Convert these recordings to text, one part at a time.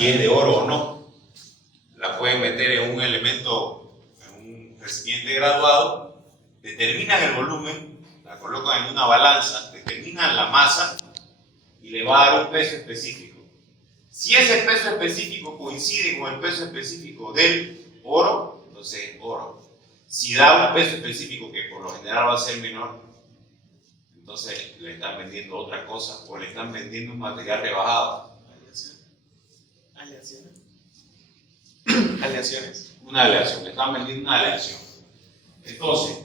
y es de oro o no. La pueden meter en un elemento, en un recipiente graduado, determinan el volumen, la colocan en una balanza, determinan la masa y le va a dar un peso específico. Si ese peso específico coincide con el peso específico del oro, entonces es oro. Si da un peso específico que por lo general va a ser menor, entonces le están vendiendo otra cosa o le están vendiendo un material rebajado. Aleaciones. Una aleación, le están vendiendo una aleación. Entonces,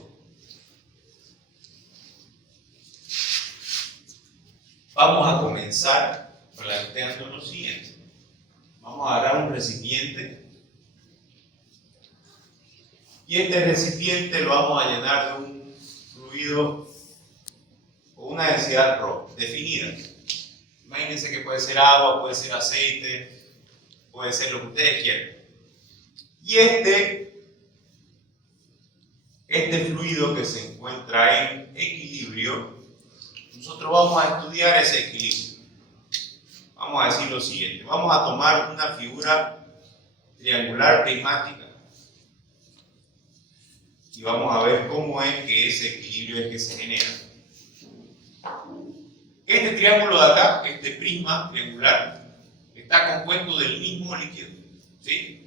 vamos a comenzar planteando lo siguiente. Vamos a agarrar un recipiente y este recipiente lo vamos a llenar de un fluido con una densidad ρ definida. Imagínense que puede ser agua, puede ser aceite, puede ser lo que ustedes quieran. Y este fluido que se encuentra en equilibrio, nosotros vamos a estudiar ese equilibrio. Vamos a decir lo siguiente, vamos a tomar una figura triangular prismática y vamos a ver cómo es que ese equilibrio es que se genera. Este triángulo de acá, este prisma triangular, está compuesto del mismo líquido, ¿sí?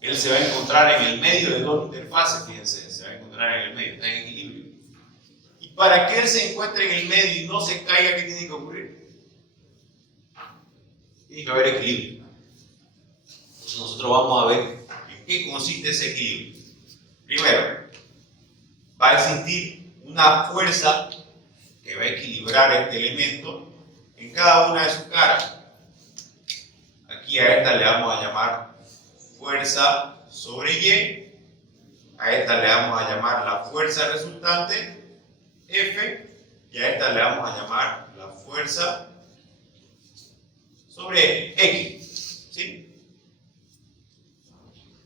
Él se va a encontrar en el medio de dos interfaces, fíjense, se va a encontrar en el medio, está en equilibrio. Y para que él se encuentre en el medio y no se caiga, ¿qué tiene que ocurrir? Tiene que haber equilibrio. Entonces nosotros vamos a ver en qué consiste ese equilibrio. Primero, va a existir una fuerza que va a equilibrar este elemento en cada una de sus caras. Aquí a esta le vamos a llamar fuerza sobre Y, a esta le vamos a llamar la fuerza resultante, F, y a esta le vamos a llamar la fuerza sobre X, ¿sí?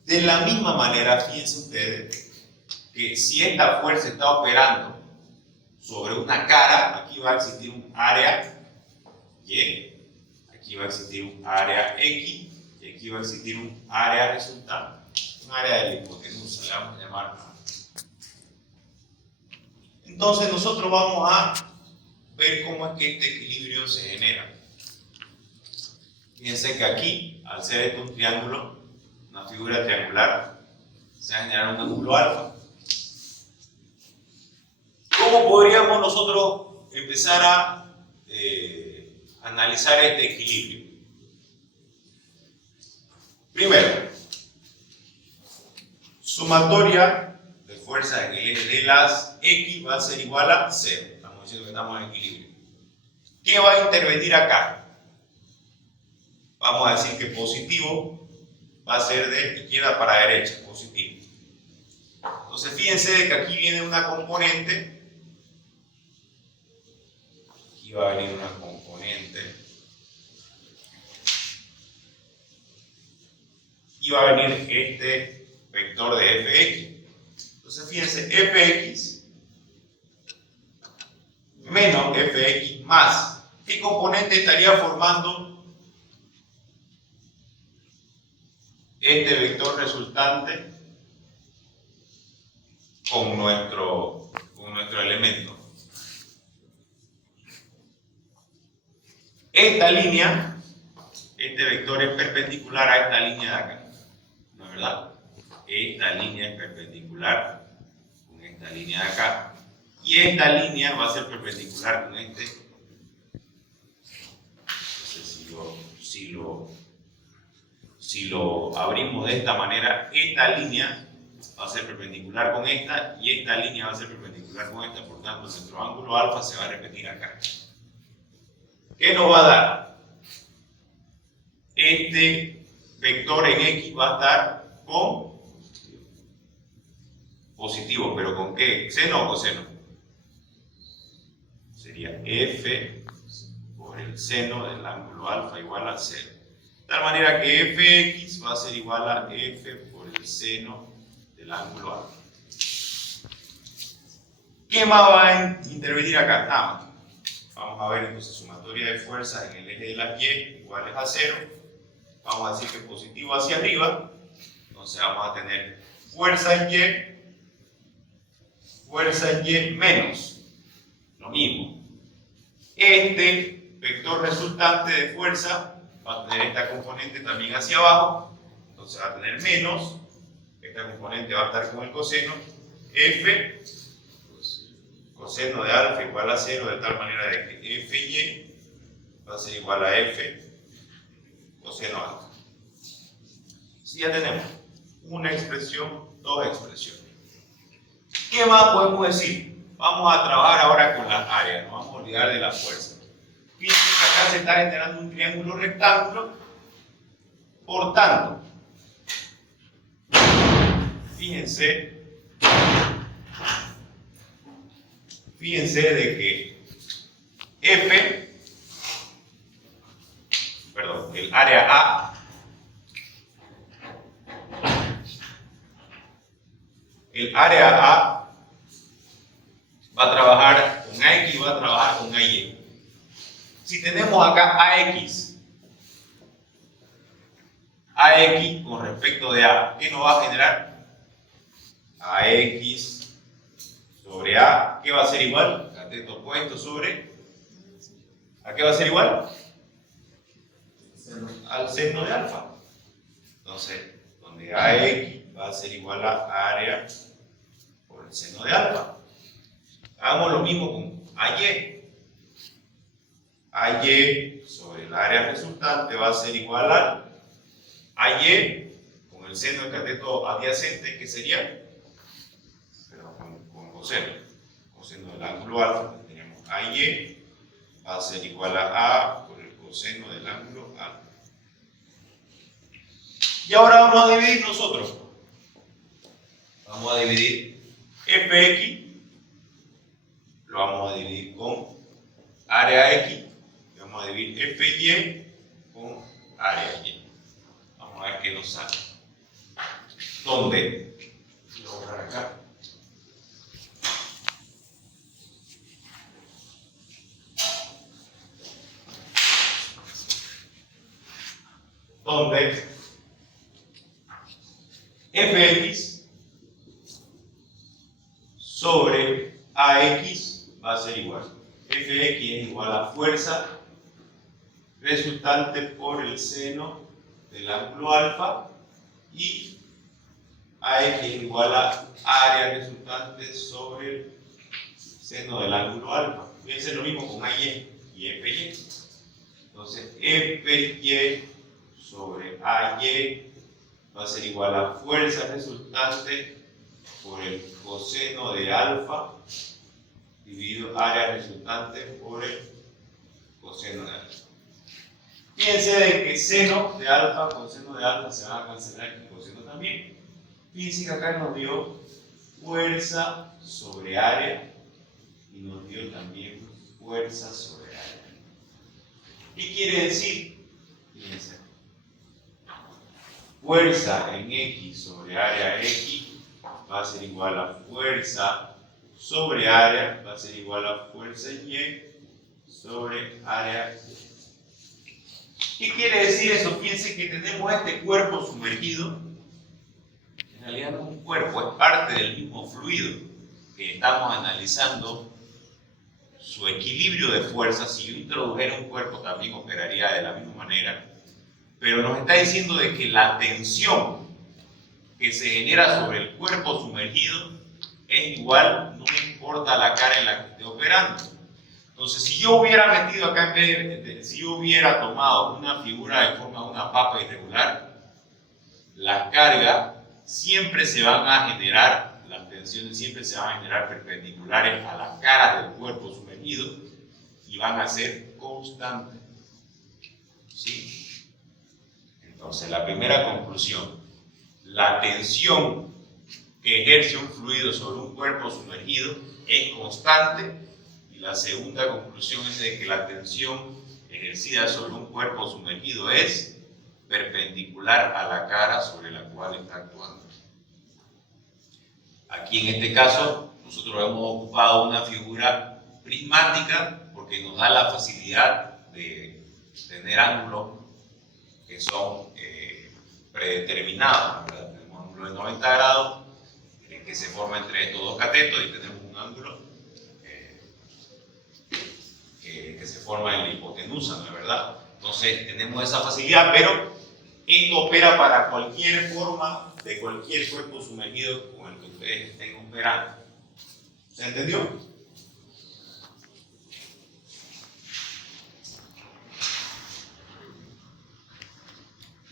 De la misma manera, fíjense ustedes que si esta fuerza está operando sobre una cara, aquí va a existir un área Y, aquí va a existir un área X, y aquí va a existir un área resultante, un área de la hipotenusa, le vamos a llamar A. Entonces nosotros vamos a ver cómo es que este equilibrio se genera. Fíjense que aquí, al ser esto un triángulo, una figura triangular, se va a generar un ángulo alfa. ¿Cómo podríamos nosotros empezar a analizar este equilibrio? Primero, sumatoria de fuerzas en el eje de las X va a ser igual a 0. Estamos diciendo que estamos en equilibrio. ¿Qué va a intervenir acá? Vamos a decir que positivo va a ser de izquierda para derecha, positivo. Entonces fíjense de que aquí viene una componente, aquí va a venir una componente, y va a venir este vector de fx. Entonces fíjense, fx menos fx más, ¿qué componente estaría formando este vector resultante con nuestro elemento? Esta línea, este vector es perpendicular a esta línea de acá, ¿no es verdad? Esta línea es perpendicular con esta línea de acá y esta línea va a ser perpendicular con este. Entonces si lo abrimos de esta manera, esta línea va a ser perpendicular con esta y esta línea va a ser perpendicular con esta, por tanto nuestro ángulo alfa se va a repetir acá. ¿Qué nos va a dar? Este vector en X va a estar con positivo, pero ¿con qué? ¿Seno o coseno? Sería F por el seno del ángulo alfa igual a 0. De tal manera que fx va a ser igual a f por el seno del ángulo alfa. ¿Qué más va a intervenir acá? Nada más. Vamos a ver entonces sumatoria de fuerzas en el eje de las y iguales a 0. vamos a decir que positivo hacia arriba, entonces vamos a tener fuerza en Y menos, lo mismo. Este vector resultante de fuerza va a tener esta componente también hacia abajo, entonces va a tener menos, esta componente va a estar con el coseno, F, coseno de alfa igual a 0, de tal manera de que FY va a ser igual a F coseno alfa. Si ya tenemos una expresión, dos expresiones. ¿Qué más podemos decir? Vamos a trabajar ahora con las áreas, no vamos a olvidar de la fuerza. Fíjense que acá se está generando un triángulo rectángulo, por tanto, fíjense de que el área A, va a trabajar con AX y va a trabajar con AY. Si tenemos acá AX con respecto de A, ¿qué nos va a generar? AX sobre A, ¿qué va a ser igual? Cateto opuesto sobre, ¿a qué va a ser igual? Al seno de alfa. Entonces, donde AX va a ser igual a área por el seno de alfa. Hagamos lo mismo con AY. AY sobre el área resultante va a ser igual a AY con el seno del cateto adyacente, que sería, con coseno del ángulo alfa, tenemos AY va a ser igual a por el coseno del ángulo alfa. Y ahora vamos a dividir nosotros. Vamos a dividir FX, lo vamos a dividir con área X, y vamos a dividir FY con área Y. Vamos a ver qué nos sale. ¿Dónde? Lo voy a borrar acá. Donde Fx sobre AX va a ser igual. Fx es igual a fuerza resultante por el seno del ángulo alfa y AX es igual a área resultante sobre el seno del ángulo alfa. Voy a hacer lo mismo con AY y FY. Entonces FY sobre AY va a ser igual a fuerza resultante por el coseno de alfa dividido área resultante por el coseno de alfa. Fíjense de que seno de alfa con seno de alfa se van a cancelar y coseno también. Fíjense que acá nos dio fuerza sobre área y nos dio también fuerza sobre área. ¿Qué quiere decir? Fíjense. Fuerza en X sobre área X va a ser igual a fuerza sobre área, va a ser igual a fuerza en Y sobre área Y. ¿Qué quiere decir eso? Fíjense que tenemos este cuerpo sumergido. En realidad no es un cuerpo, es parte del mismo fluido que estamos analizando su equilibrio de fuerzas. Si yo introdujera un cuerpo también operaría de la misma manera. Pero nos está diciendo de que la tensión que se genera sobre el cuerpo sumergido es igual, no importa la cara en la que esté operando. Entonces, si yo hubiera metido acá, si yo hubiera tomado una figura de forma de una papa irregular, las cargas siempre se van a generar, las tensiones siempre se van a generar perpendiculares a la cara del cuerpo sumergido y van a ser constantes. ¿Sí? Entonces, la primera conclusión, la tensión que ejerce un fluido sobre un cuerpo sumergido es constante, y la segunda conclusión es de que la tensión ejercida sobre un cuerpo sumergido es perpendicular a la cara sobre la cual está actuando. Aquí en este caso nosotros hemos ocupado una figura prismática porque nos da la facilidad de tener ángulos que son predeterminados, ¿verdad? Tenemos un ángulo de 90 grados que se forma entre estos dos catetos y tenemos un ángulo que se forma en la hipotenusa, ¿no es verdad? Entonces tenemos esa facilidad, pero esto opera para cualquier forma de cualquier cuerpo sumergido con el que ustedes estén operando. ¿Se entendió?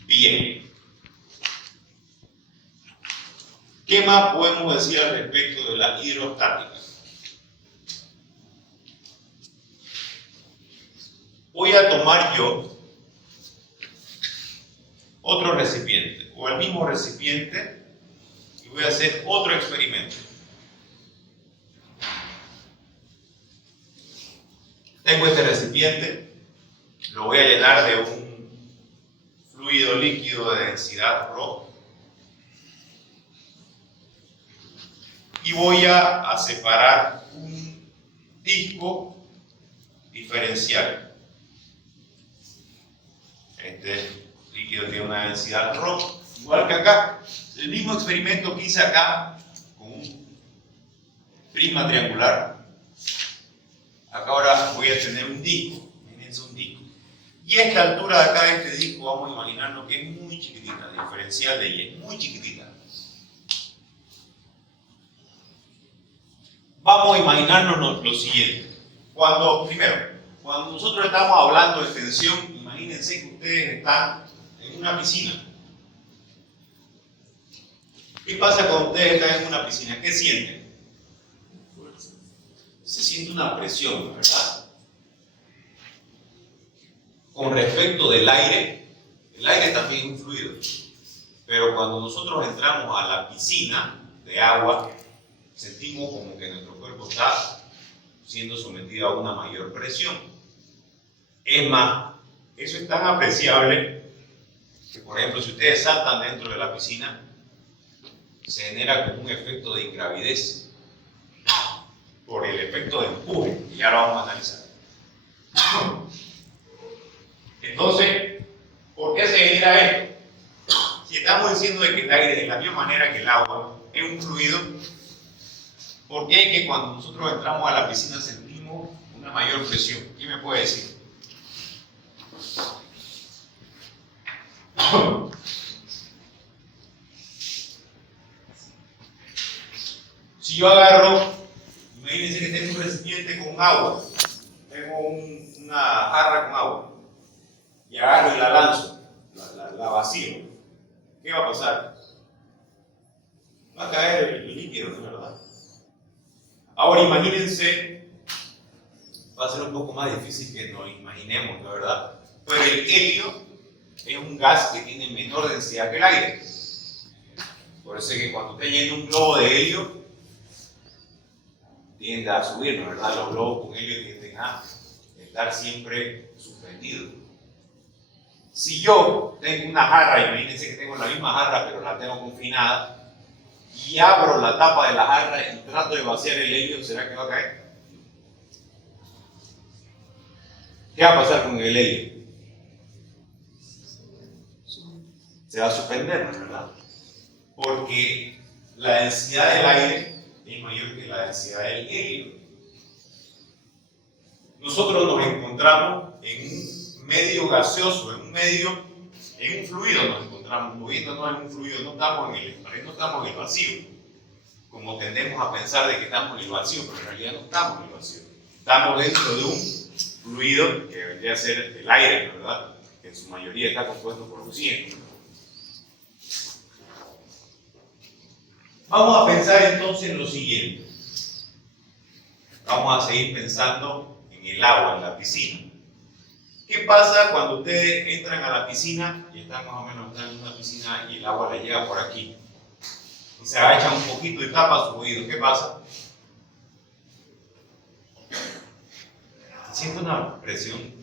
Bien. ¿Qué más podemos decir al respecto de la hidrostática? Voy a tomar yo otro recipiente o el mismo recipiente y voy a hacer otro experimento. Tengo este recipiente, lo voy a llenar de un fluido líquido de densidad ρ y voy a separar un disco diferencial. Este líquido tiene una densidad ρ, igual que acá. El mismo experimento que hice acá con un prisma triangular. Acá ahora voy a tener un disco. Imagínense un disco. Y esta altura de acá de este disco, vamos a imaginarnos que es muy chiquitita, diferencial de Y, es muy chiquitita. Vamos a imaginarnos lo siguiente. Primero, cuando nosotros estamos hablando de tensión, imagínense que ustedes están en una piscina. ¿Qué pasa cuando ustedes están en una piscina? ¿Qué sienten? Se siente una presión, ¿verdad? Con respecto del aire, el aire también es un fluido. Pero cuando nosotros entramos a la piscina de agua, sentimos como que nuestro cuerpo está siendo sometido a una mayor presión. Es más, eso es tan apreciable que, por ejemplo, si ustedes saltan dentro de la piscina, se genera como un efecto de ingravidez por el efecto de empuje, y ya lo vamos a analizar. Entonces, ¿por qué se genera esto? Si estamos diciendo de que el aire, de la misma manera que el agua, es un fluido, ¿por qué es que cuando nosotros entramos a la piscina sentimos una mayor presión? ¿Quién me puede decir? Si yo agarro, imagínense que tengo un recipiente con agua, tengo una jarra con agua, y agarro y la lanzo, la vacío, ¿qué va a pasar? Va a caer el líquido, ¿no es verdad? Ahora imagínense, va a ser un poco más difícil que nos imaginemos, ¿no es verdad? Pero el helio es un gas que tiene menor densidad que el aire. Por eso es que cuando usted llena un globo de helio, tiende a subir, ¿no es verdad? Los globos con helio tienden a estar siempre suspendidos. Si yo tengo una jarra, imagínense que tengo la misma jarra pero la tengo confinada, y abro la tapa de la jarra y trato de vaciar el helio, ¿será que va a caer? ¿Qué va a pasar con el helio? Se va a suspender, ¿no es verdad? Porque la densidad del aire es mayor que la densidad del helio. Nosotros nos encontramos en un medio gaseoso, en un fluido nos encontramos, moviéndonos en un fluido, no estamos en el vacío, como tendemos a pensar de que estamos en el vacío, pero en realidad no estamos en el vacío. Estamos dentro de un fluido que vendría a ser el aire, ¿verdad? Que en su mayoría está compuesto por oxígeno. Vamos a pensar entonces en lo siguiente. Vamos a seguir pensando en el agua, en la piscina. ¿Qué pasa cuando ustedes entran a la piscina y están más o menos en una piscina y el agua les llega por aquí? Y se agachan un poquito y tapan sus oídos. ¿Qué pasa? Se siente una presión,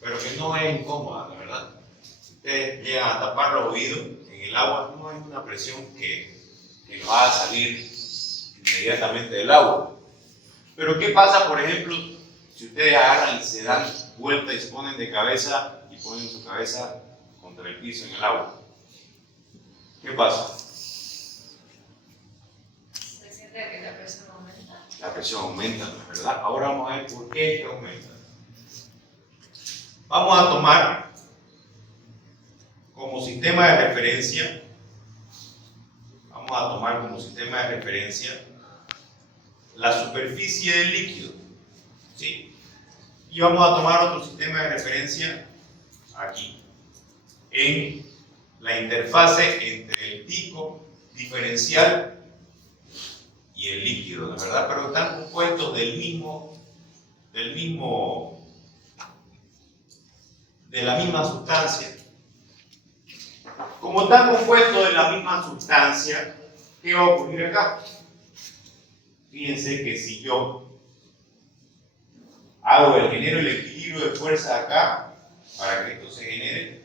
pero que no es incómoda, la verdad. Si ustedes llegan a tapar los oídos en el agua, no es una presión que los haga salir inmediatamente del agua. Pero ¿qué pasa, por ejemplo, si ustedes agarran y se dan vuelta y se ponen de cabeza y ponen su cabeza contra el piso en el agua. ¿Qué pasa? Se siente que la presión aumenta. La presión aumenta, ¿no es verdad? Ahora vamos a ver por qué es que aumenta. Vamos a tomar como sistema de referencia, la superficie del líquido, ¿sí? Y vamos a tomar otro sistema de referencia aquí, en la interfase entre el pico diferencial y el líquido, ¿no es verdad? Pero están compuestos de la misma sustancia. Como están compuestos de la misma sustancia, ¿qué va a ocurrir acá? Fíjense que si yo genero el equilibrio de fuerza acá, para que esto se genere,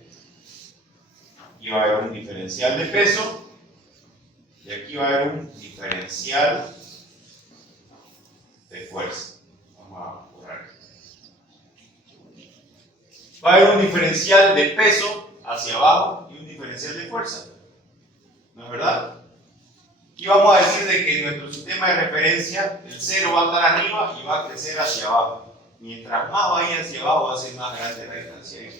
aquí va a haber un diferencial de peso, y aquí va a haber un diferencial de fuerza. Vamos a borrar esto. Va a haber un diferencial de peso hacia abajo y un diferencial de fuerza. ¿No es verdad? Y vamos a decir de que nuestro sistema de referencia, el cero va a estar arriba y va a crecer hacia abajo. Mientras más vaya hacia abajo, va a ser más grande la distancia.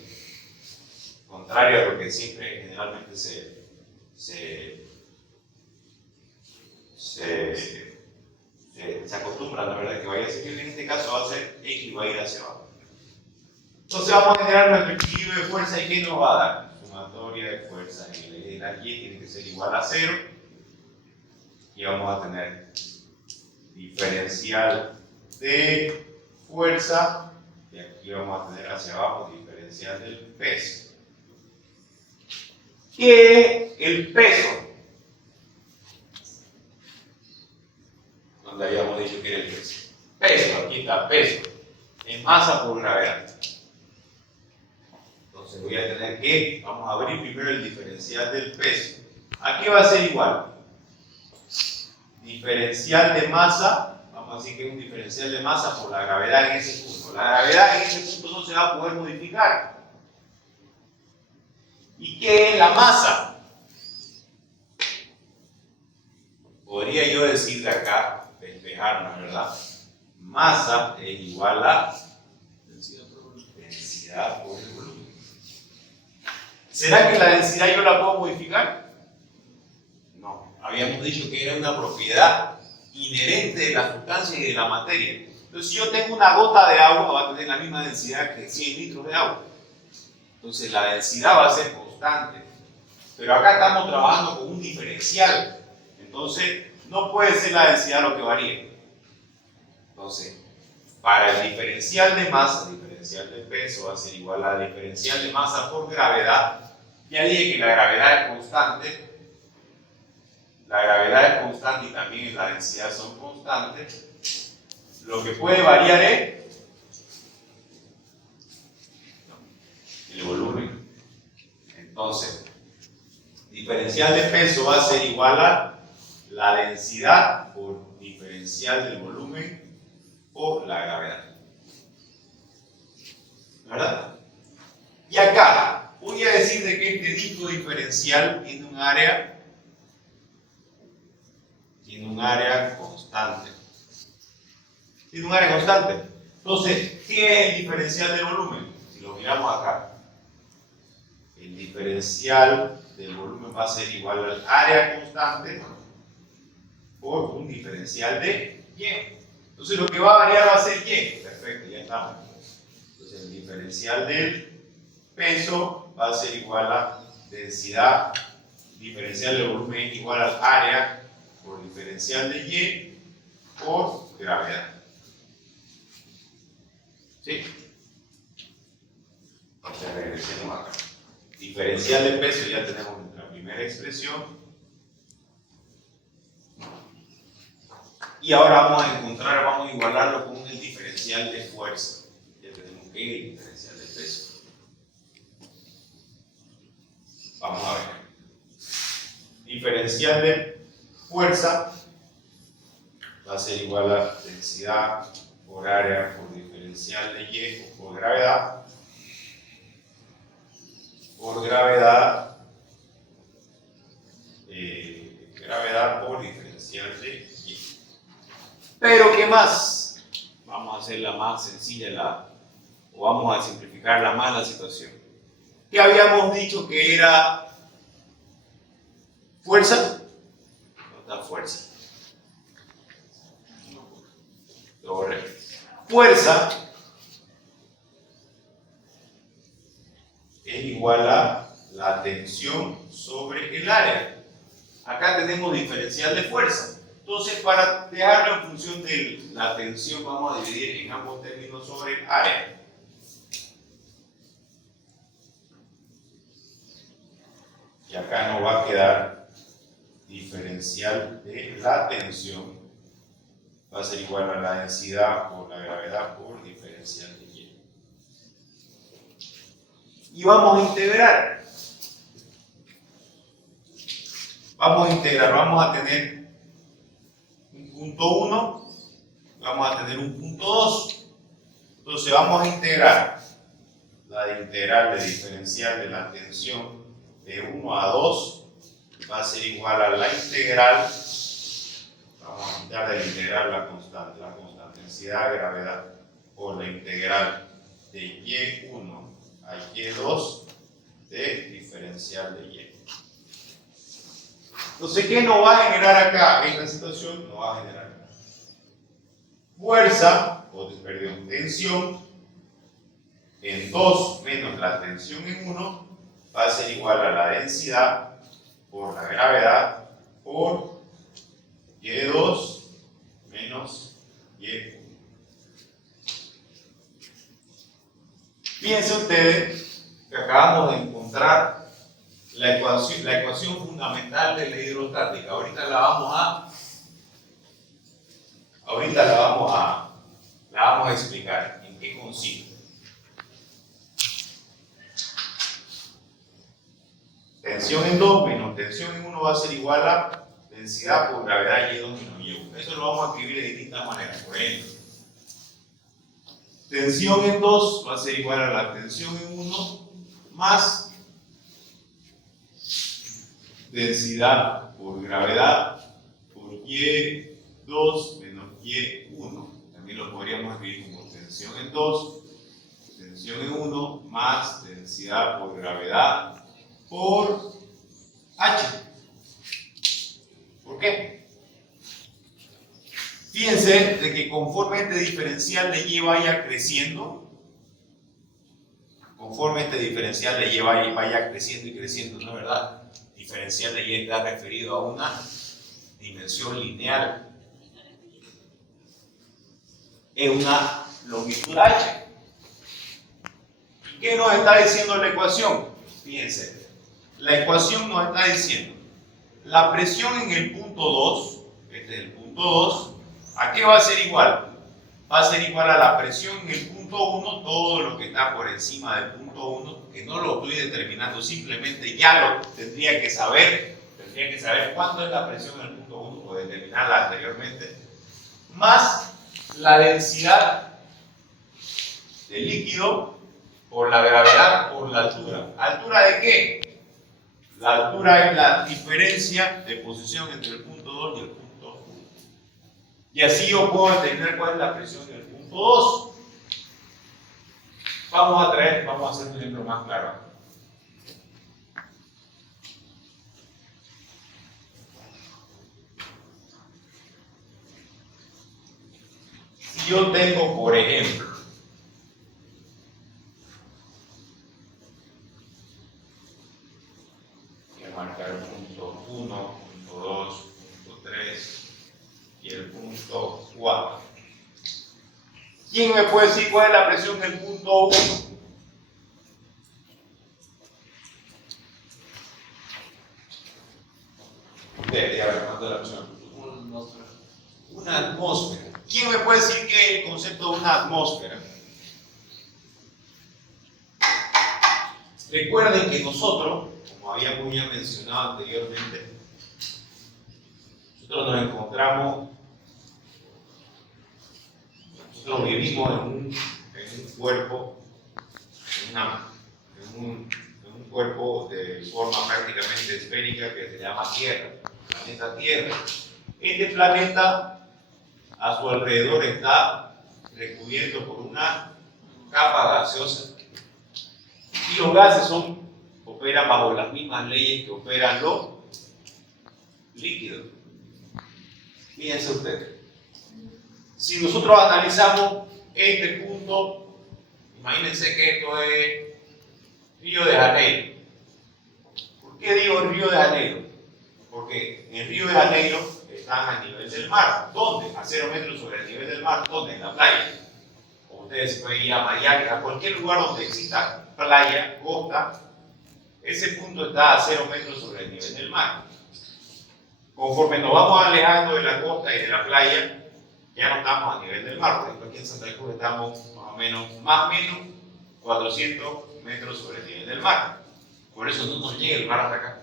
Contrario a lo que siempre generalmente se acostumbra, la verdad, que vaya a seguir. En este caso va a ser X, va a ir hacia abajo. Entonces vamos a generar nuestro equilibrio de fuerza y ¿qué nos va a dar? Sumatoria de fuerza en el eje de la Y tiene que ser igual a 0. Y vamos a tener diferencial de fuerza y aquí vamos a tener hacia abajo diferencial del peso. ¿Qué es el peso? Donde habíamos dicho que era el peso. Peso, aquí está, peso. Es masa por gravedad. Entonces voy a tener que, vamos a abrir primero el diferencial del peso. Aquí va a ser igual. Diferencial de masa, vamos a decir que es un diferencial de masa por la gravedad en ese punto. La gravedad en ese punto no se va a poder modificar. ¿Y qué es la masa? Podría yo decir de acá, despejarnos, ¿verdad? Masa es igual a densidad por el volumen. ¿Será que la densidad yo la puedo modificar? Habíamos dicho que era una propiedad inherente de la sustancia y de la materia. Entonces, si yo tengo una gota de agua, va a tener la misma densidad que 100 litros de agua. Entonces, la densidad va a ser constante. Pero acá estamos trabajando con un diferencial. Entonces, no puede ser la densidad lo que varíe. Entonces, para el diferencial de masa, el diferencial de peso va a ser igual a la diferencial de masa por gravedad. Ya dije que la gravedad es constante. La gravedad es constante y también la densidad son constantes. Lo que puede variar es el volumen. Entonces, diferencial de peso va a ser igual a la densidad por diferencial del volumen por la gravedad. ¿Verdad? Y acá voy a decir de que este disco diferencial tiene un área constante. Tiene un área constante. Entonces, ¿qué es el diferencial del volumen? Si lo miramos acá, el diferencial del volumen va a ser igual al área constante por un diferencial de Y. Entonces, lo que va a variar va a ser Y. Perfecto, ya estamos. Entonces, el diferencial del peso va a ser igual a densidad, diferencial del volumen es igual al área por diferencial de Y por gravedad. ¿Sí? Entonces regresemos acá. Diferencial de peso, ya tenemos nuestra primera expresión. Y ahora vamos a igualarlo con el diferencial de fuerza. Ya tenemos que ir el diferencial de peso. Vamos a ver. Diferencial de fuerza va a ser igual a densidad por área por diferencial de Y o por gravedad por gravedad, por diferencial de y. Pero ¿qué más? Vamos a hacerla más sencilla o vamos a simplificarla más la situación. ¿Qué habíamos dicho que era fuerza? No está fuerza. Correcto. Fuerza es igual a la tensión sobre el área. Acá tenemos diferencial de fuerza. Entonces, para dejarlo en función de la tensión, vamos a dividir en ambos términos sobre el área. Y acá nos va a quedar diferencial de la tensión. Va a ser igual a la densidad por la gravedad por diferencial de Y. Y vamos a integrar. Vamos a tener un punto 1, vamos a tener un punto 2. Entonces vamos a integrar la integral de diferencial de la tensión de 1 a 2 va a ser igual a la integral, vamos a quitar de la integral la constante densidad de gravedad por la integral de Y1 a Y2 de diferencial de Y. Entonces, ¿qué nos va a generar acá? En esta situación nos va a generar fuerza, tensión en 2 menos la tensión en 1 va a ser igual a la densidad por la gravedad por Y2 menos Y1. Fíjense ustedes que acabamos de encontrar la ecuación fundamental de la hidrostática. Ahorita la vamos a explicar en qué consiste. Tensión en 2 menos tensión en 1 va a ser igual a densidad por gravedad Y2 menos Y1. Eso lo vamos a escribir de distintas maneras. Por ejemplo, tensión en 2 va a ser igual a la tensión en 1 más densidad por gravedad por Y2 menos Y1. También lo podríamos escribir como tensión en 2, tensión en 1 más densidad por gravedad por H. ¿Por qué? Fíjense de que conforme este diferencial de Y vaya creciendo, y creciendo, ¿no es verdad? Diferencial de Y está referido a una dimensión lineal en una longitud H. ¿Qué nos está diciendo la ecuación? Fíjense, la ecuación nos está diciendo la presión en el punto 2, este es el punto 2, ¿a qué va a ser igual? Va a ser igual a la presión en el punto 1, todo lo que está por encima del punto 1, que no lo estoy determinando, simplemente ya lo tendría que saber cuánto es la presión en el punto 1 o determinarla anteriormente, más la densidad del líquido por la gravedad por la altura. ¿Altura de qué? La altura es la diferencia de posición entre el punto 2 y el punto 1. Y así yo puedo determinar cuál es la presión en el punto 2. Vamos a hacer un ejemplo más claro. Si yo tengo, por ejemplo, voy a marcar el punto 1, punto 2, punto 3 y el punto 4. ¿Quién me puede decir cuál es la presión en el punto 1? Ustedes, a ver, ¿cuánto es la presión? Una atmósfera. ¿Quién me puede decir qué es el concepto de una atmósfera? Recuerden que nosotros, como habíamos ya mencionado anteriormente, nosotros nos encontramos, nosotros vivimos en un cuerpo, en un cuerpo de forma prácticamente esférica que se llama Tierra, planeta Tierra. Este planeta a su alrededor está recubierto por una capa gaseosa y los gases operan bajo las mismas leyes que operan los líquidos. Fíjense ustedes, si nosotros analizamos este punto, imagínense que esto es Río de Janeiro. ¿Por qué digo Río de Janeiro? Porque en Río de Janeiro están a nivel del mar. ¿Dónde? A 0 metros sobre el nivel del mar. ¿Dónde? En la playa. O ustedes pueden ir a Miami, a cualquier lugar donde exista playa, costa. Ese punto está a 0 metros sobre el nivel del mar. Conforme nos vamos alejando de la costa y de la playa, ya no estamos a nivel del mar. Por ejemplo, aquí en Santa Cruz estamos más o menos 400 metros sobre el nivel del mar. Por eso no nos llega el mar hasta acá.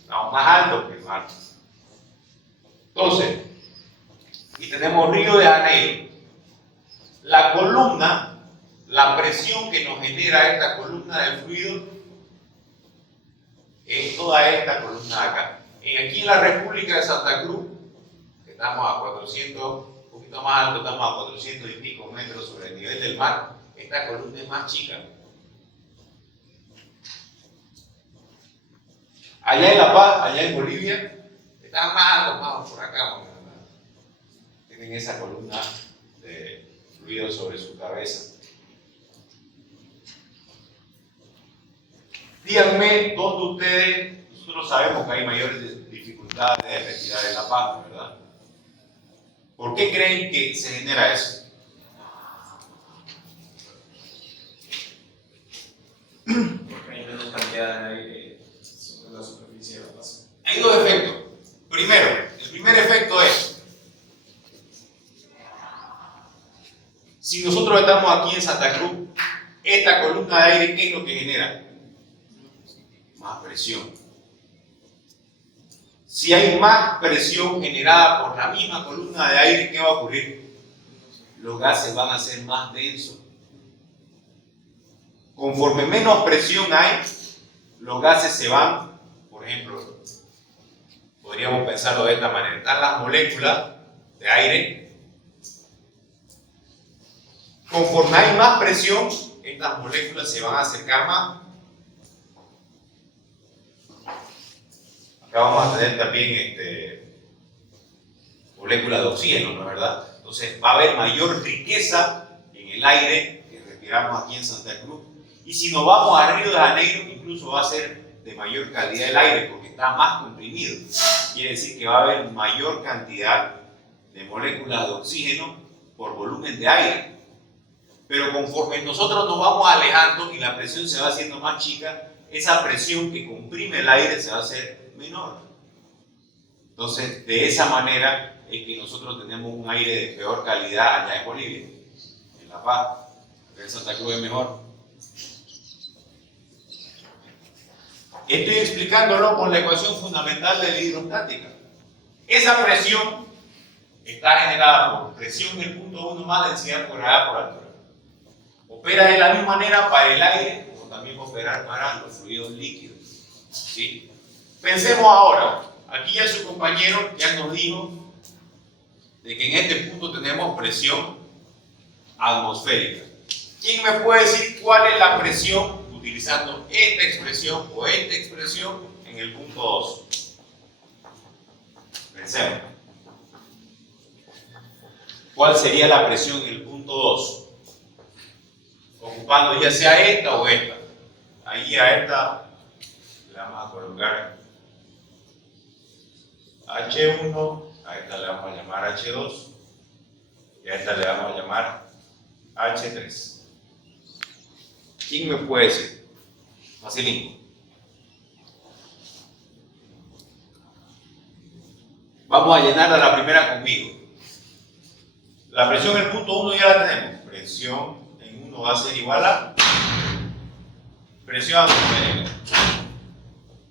Estamos más altos que el mar. Entonces, y tenemos Río de Janeiro. La columna, la presión que nos genera esta columna de fluido es toda esta columna de acá. Aquí en la República de Santa Cruz, que estamos a 400, un poquito más alto, estamos a 400 y pico metros sobre el nivel del mar, esta columna es más chica. Allá en La Paz, allá en Bolivia, están más altos, por acá, tienen esa columna de fluido sobre su cabeza. Díganme, ¿dónde ustedes? Nosotros sabemos que hay mayores dificultades de respirar en La Paz, ¿verdad? ¿Por qué creen que se genera eso? Porque hay menos cantidad de aire sobre la superficie de La Paz. Hay dos efectos. Primero, el primer efecto es, si nosotros estamos aquí en Santa Cruz, esta columna de aire, ¿qué es lo que genera? Más presión. Si hay más presión generada por la misma columna de aire, ¿qué va a ocurrir? Los gases van a ser más densos. Conforme menos presión hay, los gases se van, por ejemplo, podríamos pensarlo de esta manera, están las moléculas de aire. Conforme hay más presión, estas moléculas se van a acercar más. Acá vamos a tener también moléculas de oxígeno, ¿no es verdad? Entonces va a haber mayor riqueza en el aire que respiramos aquí en Santa Cruz. Y si nos vamos a Río de Janeiro, incluso va a ser de mayor calidad el aire porque está más comprimido. Quiere decir que va a haber mayor cantidad de moléculas de oxígeno por volumen de aire. Pero conforme nosotros nos vamos alejando y la presión se va haciendo más chica, esa presión que comprime el aire se va a hacer menor. Entonces, de esa manera es que nosotros tenemos un aire de peor calidad allá en Bolivia, en La Paz. Acá en Santa Cruz es mejor. Estoy explicándolo con la ecuación fundamental de la hidrostática. Esa presión está generada por presión del punto 1 más densidad por grado por altura. Opera de la misma manera para el aire como también va a operar para los fluidos líquidos. ¿Sí? Pensemos ahora, aquí ya su compañero ya nos dijo de que en este punto tenemos presión atmosférica. ¿Quién me puede decir cuál es la presión utilizando esta expresión o esta expresión en el punto 2? Pensemos. ¿Cuál sería la presión en el punto 2? Ocupando ya sea esta o esta. Ahí a esta le vamos a colocar H1, a esta le vamos a llamar H2 y a esta le vamos a llamar H3. ¿Quién me puede decir? Facilín. Vamos a llenar a la primera conmigo. La presión en el punto 1 ya la tenemos. Presión en 1 va a ser igual a presión atmosférica.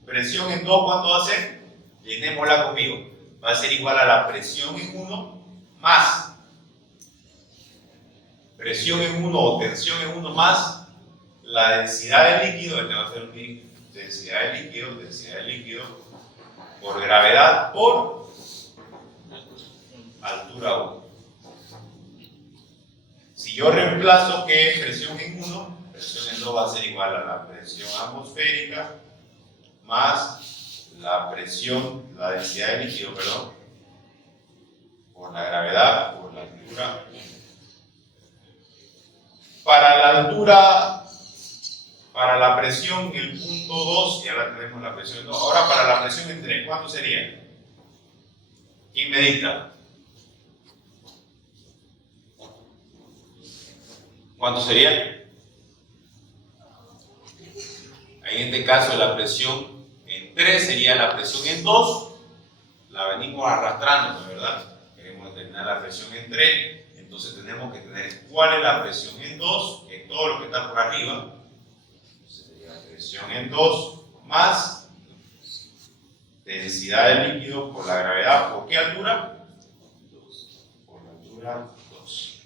Presión en 2, ¿cuánto va a ser? Llenémosla conmigo. Va a ser igual a la presión en 1 más presión en 1 o tensión en 1 más la densidad del líquido, este va a ser mi densidad del líquido por gravedad por altura 1. Si yo reemplazo que es presión en 1, presión en 2 va a ser igual a la presión atmosférica más la presión, la densidad del líquido, perdón, por la gravedad por la altura 1. Para la presión, el punto 2, y ahora tenemos la presión 2. Ahora para la presión en 3, ¿cuánto sería? ¿Quién me dicta? ¿Cuánto sería? En este caso la presión en 3 sería la presión en 2. La venimos arrastrando, ¿verdad? Queremos determinar la presión en 3. Entonces tenemos que tener cuál es la presión en 2, que es todo lo que está por arriba. Sería presión en 2 más densidad del líquido por la gravedad. ¿Por qué altura? 2. Por la altura 2.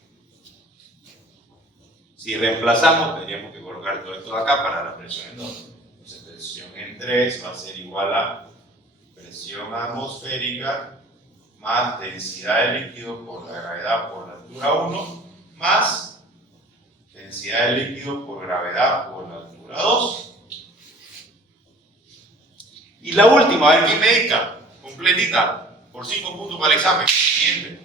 Si reemplazamos, tendríamos que colocar todo esto de acá para la presión en 2. Entonces presión en 3 va a ser igual a presión atmosférica más densidad del líquido por la gravedad por la altura 1 más densidad del líquido por gravedad por la altura 2. Y la última, a ver quién me dicta, completita, por 5 puntos para el examen. Siguiente.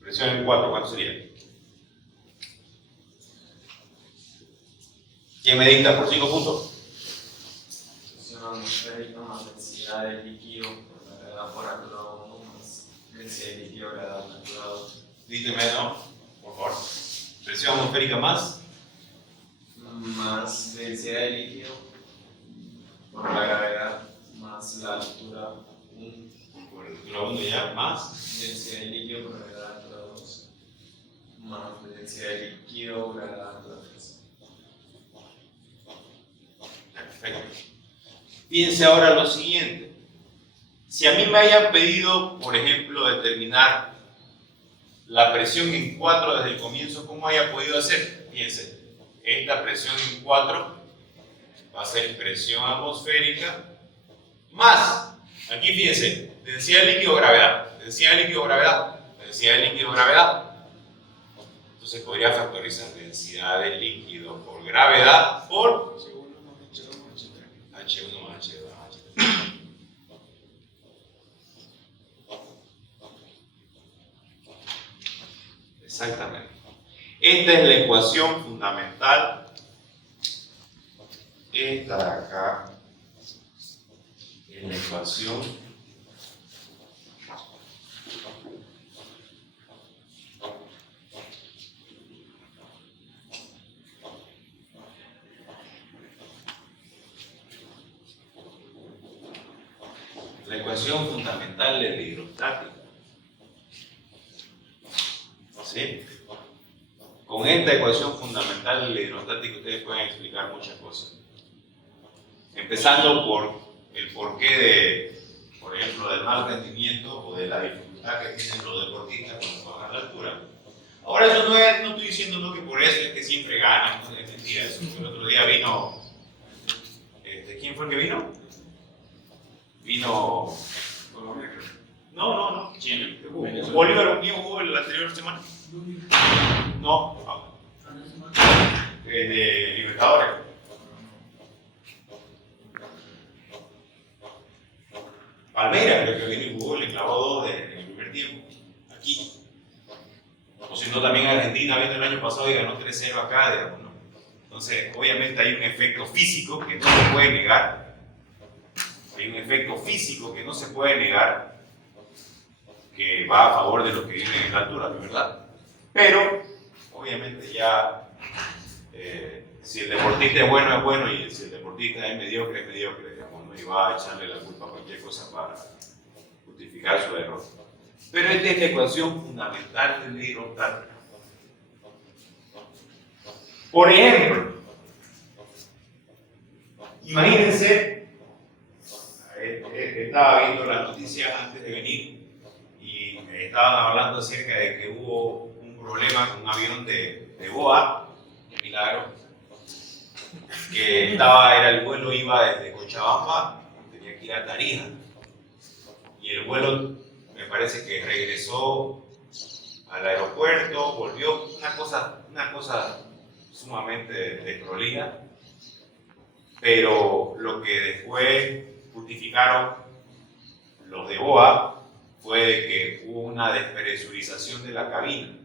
Presión en 4, ¿cuánto sería? ¿Quién me dicta por 5 puntos? Presión atmosférica más densidad del líquido por la gravedad por altura 1 más densidad del líquido por gravedad por altura 2. Dígame, ¿no? Por favor. Presión atmosférica más Densidad del líquido por la gravedad más la altura 1. por la altura 1 ya, más Densidad del líquido por la gravedad por altura 2 más densidad del líquido por la gravedad por altura 3. perfecto. Fíjense ahora lo siguiente. Si a mí me hayan pedido, por ejemplo, determinar la presión en 4 desde el comienzo, ¿cómo haya podido hacer? Fíjense, esta presión en 4 va a ser presión atmosférica más, aquí fíjense, densidad de líquido, gravedad, densidad de líquido, gravedad, densidad de líquido, gravedad. Entonces podría factorizar densidad de líquido por gravedad por H1 más H2 más H3. Exactamente. Esta es la ecuación fundamental. Esta de acá es la ecuación fundamental de la hidrostática. ¿Sí? Con esta ecuación fundamental de la hidrostática ustedes pueden explicar muchas cosas. Empezando por el porqué de, por ejemplo, del mal rendimiento o de la dificultad que tienen los deportistas cuando bajan la altura. Ahora eso no estoy diciendo no que por eso es que siempre ganan, no es mentira eso. El otro día vino, ¿quién fue el que vino? Vino... No. ¿Quién? Bolívar jugó la anterior semana. No. De Libertadores. Palmeiras creo que vino y jugó, le clavó 2 en el primer tiempo. Aquí. O si no, también Argentina vino el año pasado y ganó 3-0 acá, digamos, ¿no? Entonces, obviamente hay un efecto físico que no se puede negar. Hay un efecto físico que no se puede negar, que va a favor de los que viven en la altura, de verdad. Pero, obviamente ya, si el deportista es bueno, y si el deportista es mediocre, digamos, ¿no? Y va a echarle la culpa a cualquier cosa para justificar su error. Pero esta es la ecuación fundamental de la hidrostática. Por ejemplo, imagínense, estaba viendo las noticias antes de venir y estaban hablando acerca de que hubo un problema con un avión de BOA, qué milagro, que era el vuelo iba desde Cochabamba, tenía que ir a Tarija, y el vuelo me parece que regresó al aeropuerto, volvió, una cosa sumamente desprolija, pero lo que después justificaron los de BOA fue de que hubo una despresurización de la cabina.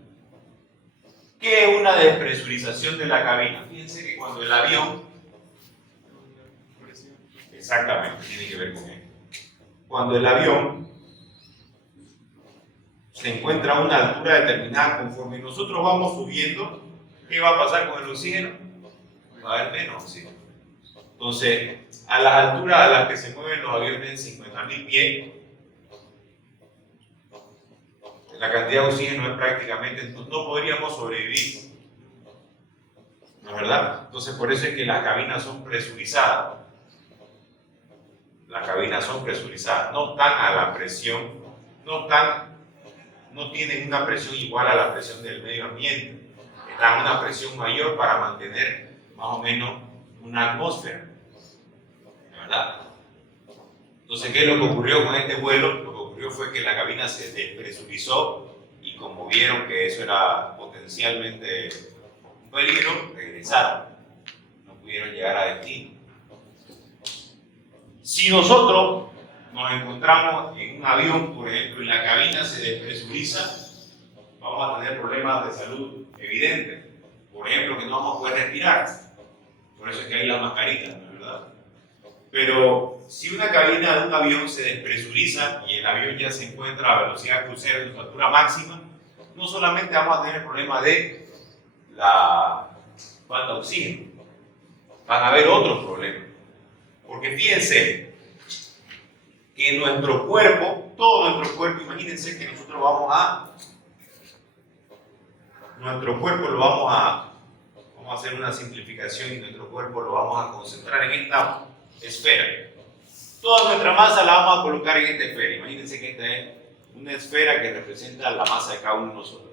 ¿Qué es una despresurización de la cabina? Fíjense que cuando el avión, exactamente, tiene que ver con esto. Cuando el avión se encuentra a una altura determinada, conforme nosotros vamos subiendo, ¿qué va a pasar con el oxígeno? Va a haber menos oxígeno. Entonces, a las alturas a las que se mueven los aviones en 50.000 pies, la cantidad de oxígeno es prácticamente, entonces no podríamos sobrevivir. ¿No es verdad? Entonces, por eso es que las cabinas son presurizadas. Las cabinas son presurizadas, no están a la presión, no tienen una presión igual a la presión del medio ambiente, están a una presión mayor para mantener más o menos una atmósfera, ¿verdad? Entonces, ¿qué es lo que ocurrió con este vuelo? Lo que ocurrió fue que la cabina se despresurizó y como vieron que eso era potencialmente un peligro, regresaron, no pudieron llegar a destino. Si nosotros nos encontramos en un avión, por ejemplo, y la cabina se despresuriza, vamos a tener problemas de salud evidentes. Por ejemplo, que no vamos a poder respirar. Por eso es que hay las mascaritas, ¿no es verdad? Pero si una cabina de un avión se despresuriza y el avión ya se encuentra a velocidad crucero en su altura máxima, no solamente vamos a tener problemas de la falta de oxígeno, van a haber otros problemas. Porque fíjense que nuestro cuerpo, todo nuestro cuerpo, imagínense que nosotros nuestro cuerpo vamos a hacer una simplificación y nuestro cuerpo lo vamos a concentrar en esta esfera. Toda nuestra masa la vamos a colocar en esta esfera. Imagínense que esta es una esfera que representa la masa de cada uno de nosotros.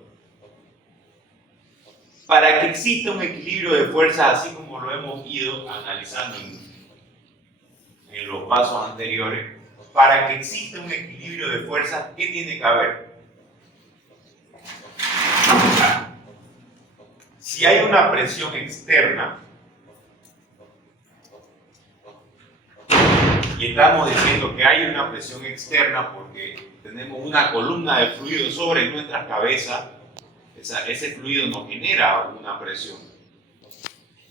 Para que exista un equilibrio de fuerzas, así como lo hemos ido analizando en los pasos anteriores, para que exista un equilibrio de fuerzas, ¿qué tiene que haber? Si hay una presión externa, y estamos diciendo que hay una presión externa porque tenemos una columna de fluido sobre nuestras cabezas, ese fluido nos genera una presión.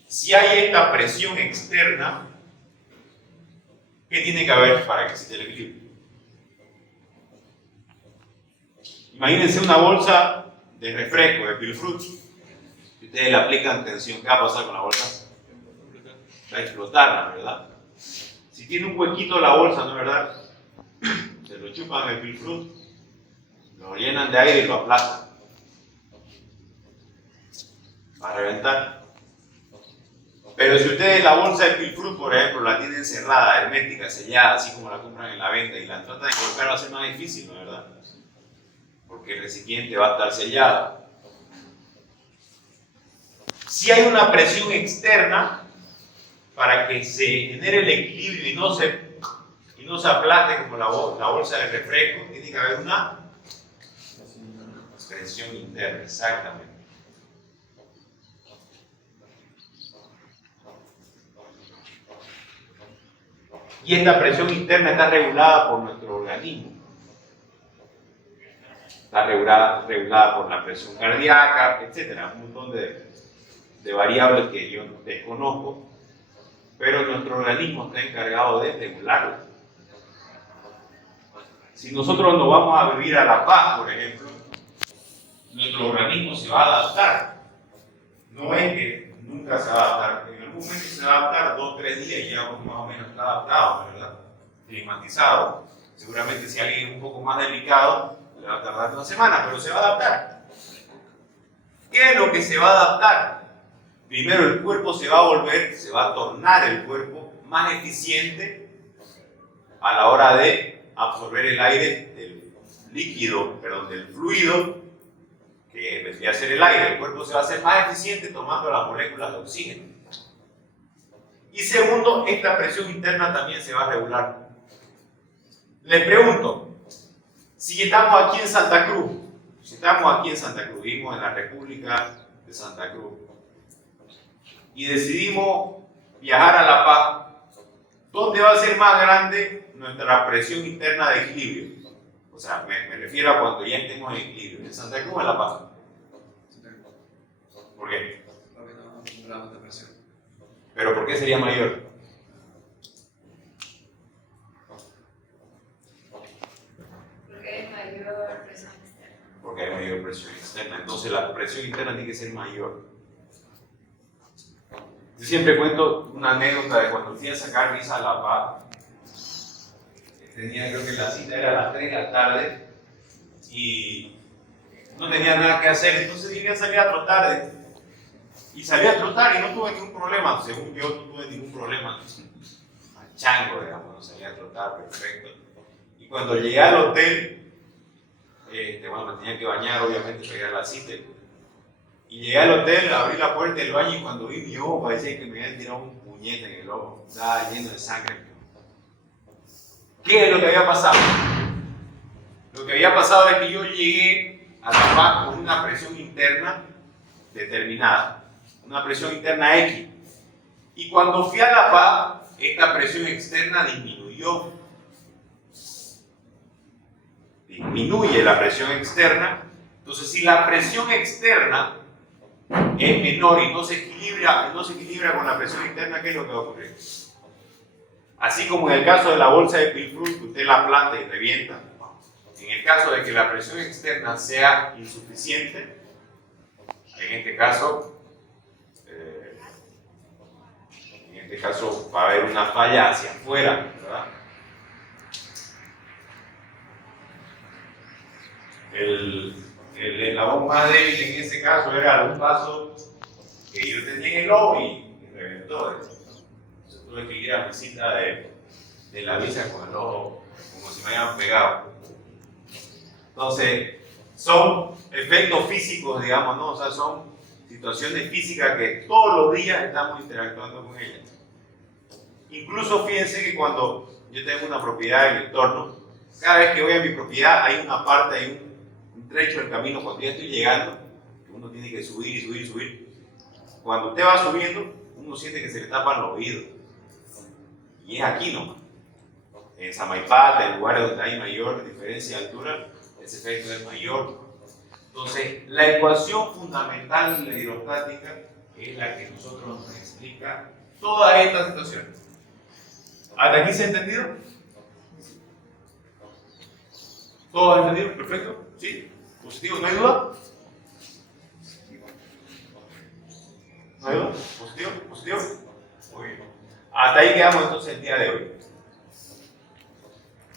Si hay esta presión externa, ¿qué tiene que haber para que exista el equilibrio? Imagínense una bolsa de refresco, de Pilfrut. Si ustedes le aplican tensión, ¿qué va a pasar con la bolsa? Va a explotar, ¿no es verdad? Si tiene un huequito la bolsa, ¿no es verdad? Se lo chupan el Pilfrut, lo llenan de aire y lo aplastan. Va a reventar. Pero si ustedes la bolsa de Pilfrut, por ejemplo, la tienen cerrada, hermética, sellada, así como la compran en la venta y la tratan de colocar, va a ser más difícil, ¿no es verdad? Porque el recipiente va a estar sellado. Si hay una presión externa, para que se genere el equilibrio y no se aplaste como la bolsa de refresco, tiene que haber una presión interna, exactamente. Y esta presión interna está regulada por nuestro organismo. Está regulada por la presión cardíaca, etc. Un montón de variables que yo desconozco. Pero nuestro organismo está encargado de regularla. Si nosotros nos vamos a vivir a La Paz, por ejemplo, nuestro organismo se va a adaptar. No es que nunca se va a adaptar. En algún momento se va a adaptar 2 o 3 días y ya más o menos está adaptado, ¿verdad? Climatizado. Seguramente si alguien es un poco más delicado, le va a tardar 1 semana, pero se va a adaptar. ¿Qué es lo que se va a adaptar? Primero el cuerpo se va a tornar el cuerpo más eficiente a la hora de absorber el aire del fluido que vendría a ser el aire. El cuerpo se va a hacer más eficiente tomando las moléculas de oxígeno. Y segundo, esta presión interna también se va a regular. Les pregunto, si estamos aquí en Santa Cruz, vivimos en la República de Santa Cruz, y decidimos viajar a La Paz, ¿dónde va a ser más grande nuestra presión interna de equilibrio? O sea, me refiero a cuando ya estemos en equilibrio. ¿En Santa Cruz o en La Paz? ¿Por qué? Porque no acumulamos de presión. ¿Pero por qué sería mayor? Porque hay mayor presión externa. Porque hay mayor presión externa. Entonces la presión interna tiene que ser mayor. Yo siempre cuento una anécdota de cuando fui a sacar visa a La Paz. Tenía, creo que la cita era a las 3 de la tarde y no tenía nada que hacer, entonces dije a salir a trotar. Y salí a trotar y no tuve ningún problema. Según yo, no tuve ningún problema. Al chango, digamos, no salí a trotar, perfecto. Y cuando llegué al hotel, bueno, me tenía que bañar, obviamente, para ir a la cita. Y llegué al hotel, abrí la puerta del baño y cuando vi mi ojo, parecía que me habían tirado un puñete en el ojo. Estaba lleno de sangre. ¿Qué es lo que había pasado? Lo que había pasado es que yo llegué a La Paz con una presión interna determinada. Una presión interna X. Y cuando fui a La Paz, esta presión externa disminuyó. Disminuye la presión externa. Entonces, si la presión externa es menor y no se equilibra con la presión interna, ¿qué es lo que va a ocurrir? Así como en el caso de la bolsa de Pilfrut, que usted la planta y revienta. En el caso de que la presión externa sea insuficiente, en este caso va a haber una falla hacia afuera, ¿verdad? El eslabón más débil en ese caso era un vaso que yo tenía en el ojo y reventó. Entonces tuve que ir a mi cita de la visa con el ojo como si me hayan pegado. Entonces, son efectos físicos, digamos, ¿no? O sea, son situaciones físicas que todos los días estamos interactuando con ellas. Incluso fíjense que cuando yo tengo una propiedad en el entorno, cada vez que voy a mi propiedad hay una parte, hay un trecho del camino, cuando ya estoy llegando, que uno tiene que subir y subir y subir. Cuando usted va subiendo, uno siente que se le tapan los oídos. Y es aquí nomás. En Samaipata, en lugares donde hay mayor diferencia de altura, ese efecto es mayor. Entonces, la ecuación fundamental de la hidrostática es la que nosotros nos explica todas estas situaciones. ¿Hasta aquí se ha entendido? ¿Todo ha entendido? ¿Perfecto? ¿Sí? ¿Positivo? ¿No hay duda? ¿No hay duda? ¿Positivo? ¿Positivo? Muy bien. Hasta ahí quedamos entonces el día de hoy.